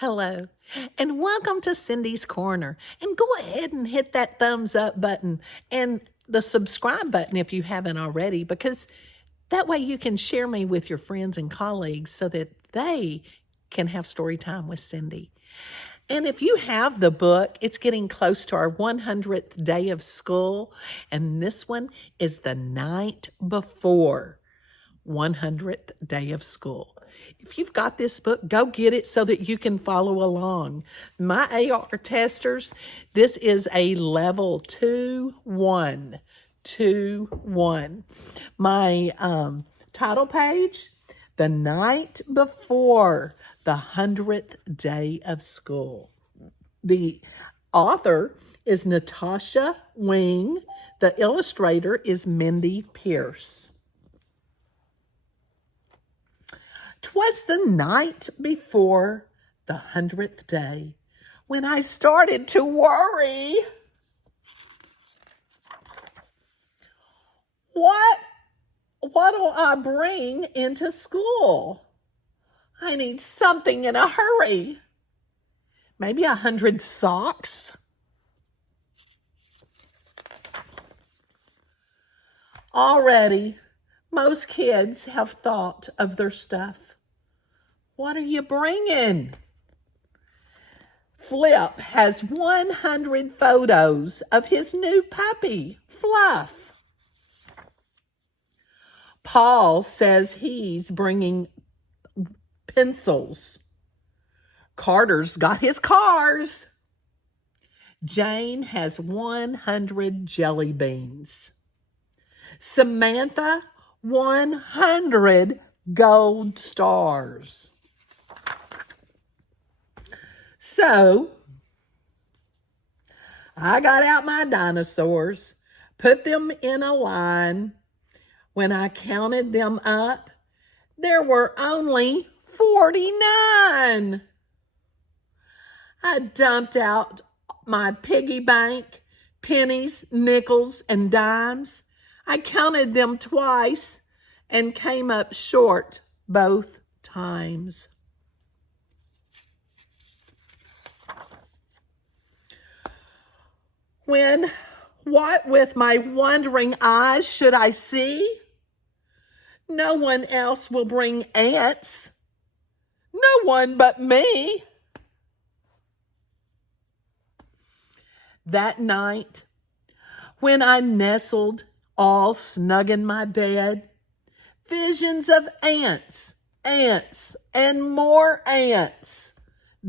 Hello, and welcome to Cindy's Corner. And go ahead and hit that thumbs up button and the subscribe button if you haven't already, because that way you can share me with your friends and colleagues so that they can have story time with Cindy. And if you have the book, it's getting close to our 100th day of school, and this one is the night before 100th day of school. If you've got this book, go get it so that you can follow along. My AR testers, this is a level 2-1. 2-1. My title page, the night before the 100th day of school. The author is Natasha Wing. The illustrator is Mindy Pierce. 'Twas the night before the 100th day when I started to worry. What'll I bring into school? I need something in a hurry. Maybe 100 socks? Already, most kids have thought of their stuff. What are you bringing? Flip has 100 photos of his new puppy, Fluff. Paul says he's bringing pencils. Carter's got his cars. Jane has 100 jelly beans. Samantha, 100 gold stars. So, I got out my dinosaurs, put them in a line. When I counted them up, there were only 49. I dumped out my piggy bank, pennies, nickels, and dimes. I counted them twice and came up short both times. What with my wondering eyes should I see? No one else will bring ants. No one but me. That night, when I nestled all snug in my bed, visions of ants, ants, and more ants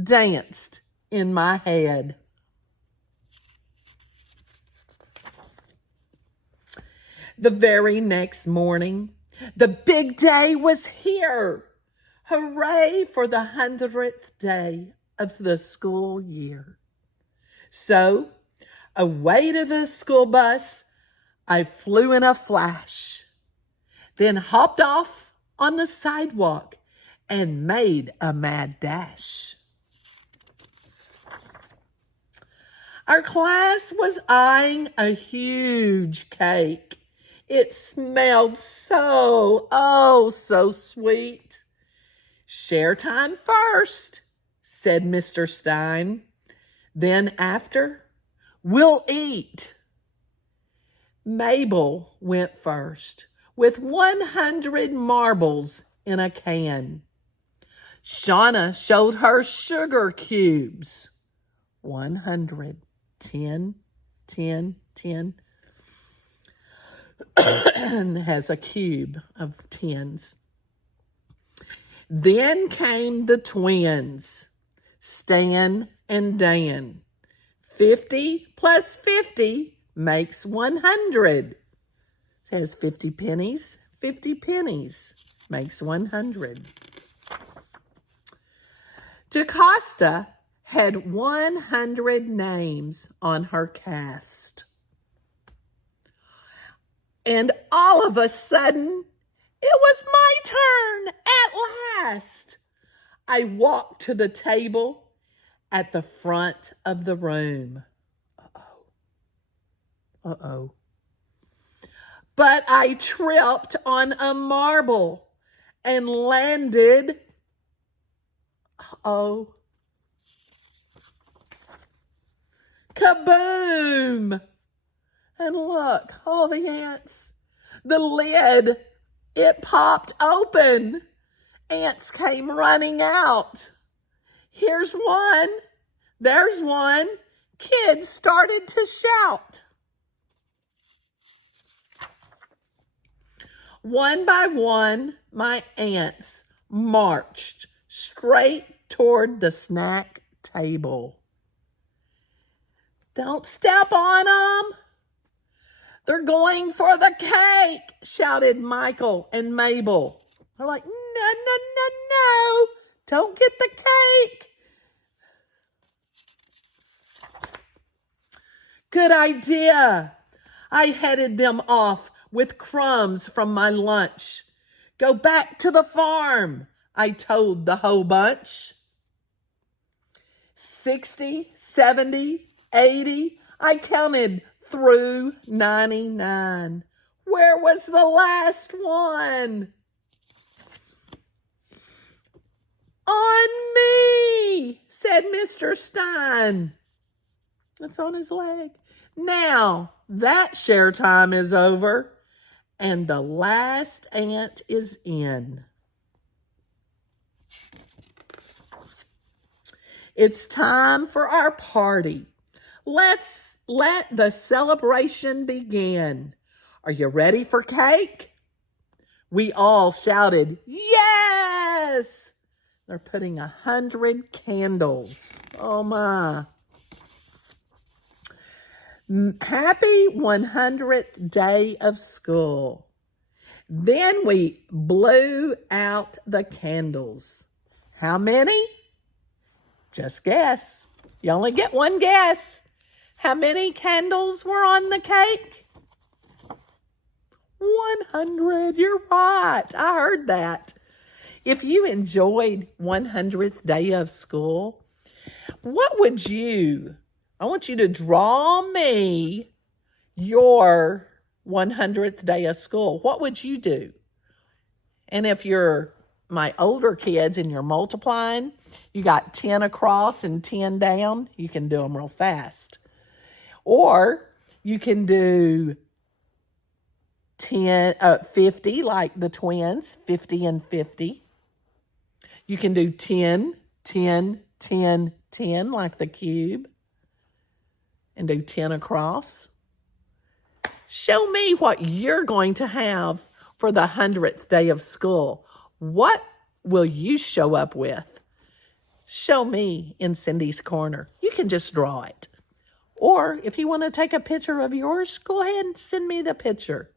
danced in my head. The very next morning, the big day was here. Hooray for the 100th day of the school year. So, away to the school bus, I flew in a flash, then hopped off on the sidewalk and made a mad dash. Our class was eyeing a huge cake. It smelled so sweet. Share time first, said Mr. Stein. Then after, we'll eat. Mabel went first with 100 marbles in a can. Shauna showed her sugar cubes. 100, 10, 10, 10. Has a cube of tens. Then came the twins, Stan and Dan. 50 plus 50 makes 100. Says 50 pennies makes 100. Jocasta had 100 names on her cast. And all of a sudden, it was my turn at last. I walked to the table at the front of the room. Uh-oh. But I tripped on a marble and landed, Kaboom! And look, all the ants. The lid, it popped open. Ants came running out. Here's one. There's one. Kids started to shout. One by one, my ants marched straight toward the snack table. Don't step on them. They're going for the cake, shouted Michael and Mabel. They're like, no, no, no, no. Don't get the cake. Good idea. I headed them off with crumbs from my lunch. Go back to the farm, I told the whole bunch. 60, 70, 80, I counted through 99. Where was the last one? On me, said Mr. Stein. It's on his leg. Now that share time is over and the last ant is in. It's time for our party. Let's let the celebration begin. Are you ready for cake? We all shouted, yes! They're putting 100 candles. Oh my. Happy 100th day of school. Then we blew out the candles. How many? Just guess. You only get one guess. How many candles were on the cake? 100. You're right. I heard that. If you enjoyed 100th day of school, what would you? I want you to draw me your 100th day of school. What would you do? And if you're my older kids and you're multiplying, you got 10 across and 10 down, you can do them real fast. Or you can do 50 like the twins, 50 and 50. You can do 10, 10, 10, 10 like the cube. And do 10 across. Show me what you're going to have for the 100th day of school. What will you show up with? Show me in Cindy's Corner. You can just draw it. Or if you want to take a picture of yours, go ahead and send me the picture.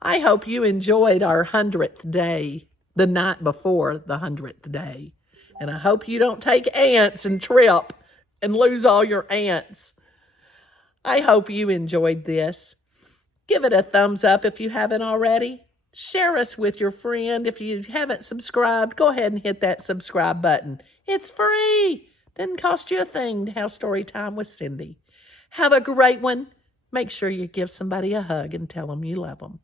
I hope you enjoyed our 100th day, the night before the 100th day. And I hope you don't take ants and trip and lose all your ants. I hope you enjoyed this. Give it a thumbs up if you haven't already. Share us with your friend. If you haven't subscribed, go ahead and hit that subscribe button. It's free. Doesn't cost you a thing to have story time with Cindy. Have a great one. Make sure you give somebody a hug and tell them you love them.